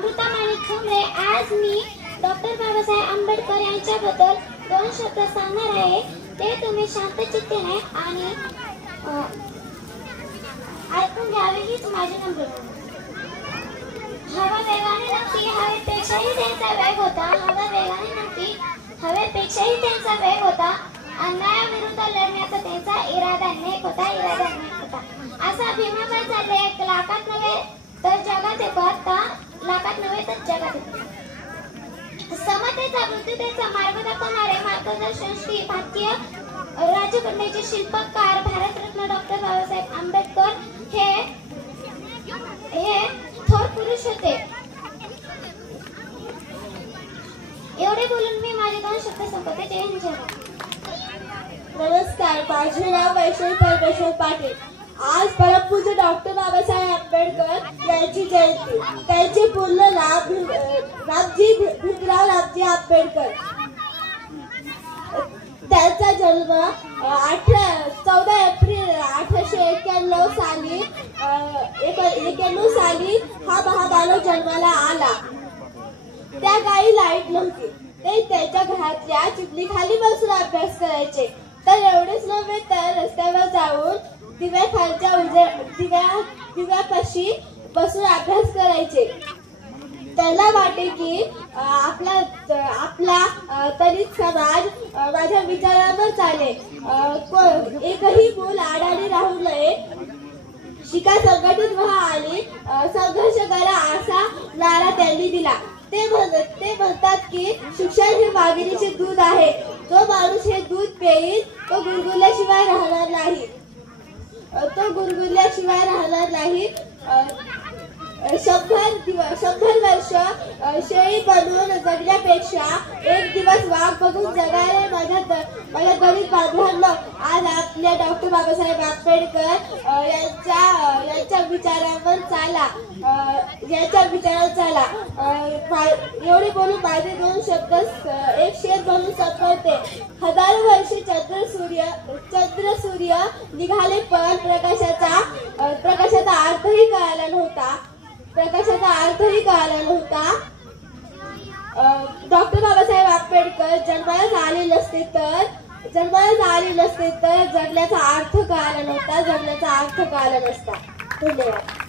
अमृता माणिक ठोंबरे. आज मी डॉक्टर बाबासाहेब आंबेडकर यांच्याबद्दल 2 शब्द सांगणार आहे. ते तुम्ही शांत चित्ताने आणि ऐकून घ्यावे हीच माझी नम्र विनंती. हवा वेगाने नव्हती, हवेपेक्षाही त्यांचा वेग होता. हवा वेगाने नव्हती, हवेपेक्षाही त्यांचा वेग होता. अन्यायाविरुद्ध लढण्याचा त्यांचा इरादा नेक होता. असा भीमाबाईचा लेख लाखात नव्हे तर जगात येतो. आता लाखात नव्हे तर जगात येतो. समतेचा वृत्तीचा मार्ग दाखवणारे मार्गदर्शन श्री भारतीय राज्यघटनेचे शिल्पकार भारतरत्न डॉक्टर बाबासाहेब आंबेडकर हे थोर पुरुष होते. एवढे बोलून मी माझे 2 शब्द संपवते. जय हिंद, जय भारत. नमस्कार, माझे नाव वैष्णवी परमेश्वर पाटील. आज परमपूज्य डॉक्टर बाबासाहेब आंबेडकर यांची जयंती. त्यांचे पूर्ण नाव रामजी भीमराव रामजी आंबेडकर. त्यांचा जन्म 14 एप्रिल 1891 साली हा महामानव जन्माला आला. त्या काळी लाईट नव्हती. ते त्यांच्या घरातल्या चिमणीखाली बसून अभ्यास करायचे. तर एवढेच नव्हे तर रस्त्यावर जाऊन दिव्यापाशी बसून अभ्यास करायचे. त्याला वाटे की आपला दलित समाज माझ्या विचारावर चालेल. एकही मूल आडाणी राहू नये. शिका, संघटित व्हा आणि संघर्ष करा असा नारा त्यांनी दिला. ते म्हणतात की शिक्षण हे वाघिणीचे दूध आहे. जो माणूस हे दूध पेईल तो गुरगुरल्याशिवाय राहणार नाही. 100 वर्ष शेळी बनवून जगण्यापेक्षा एक दिवस वाघ बघून जगायला माझ्या गरीब बांधवांना आज आपल्या डॉक्टर बाबासाहेब आंबेडकर यांच्या विचारावर चाला. एवढे बोलून माझे 2 शब्द एक शेर म्हणून संपवते. हजारो वर्षे चंद्र सूर्य निघाले पण प्रकाशाचा अर्थही कळाला नव्हता. डॉक्टर बाबासाहेब आंबेडकर जन्माला आले नसते तर जगण्याचा अर्थ कळाला नसता. धन्यवाद.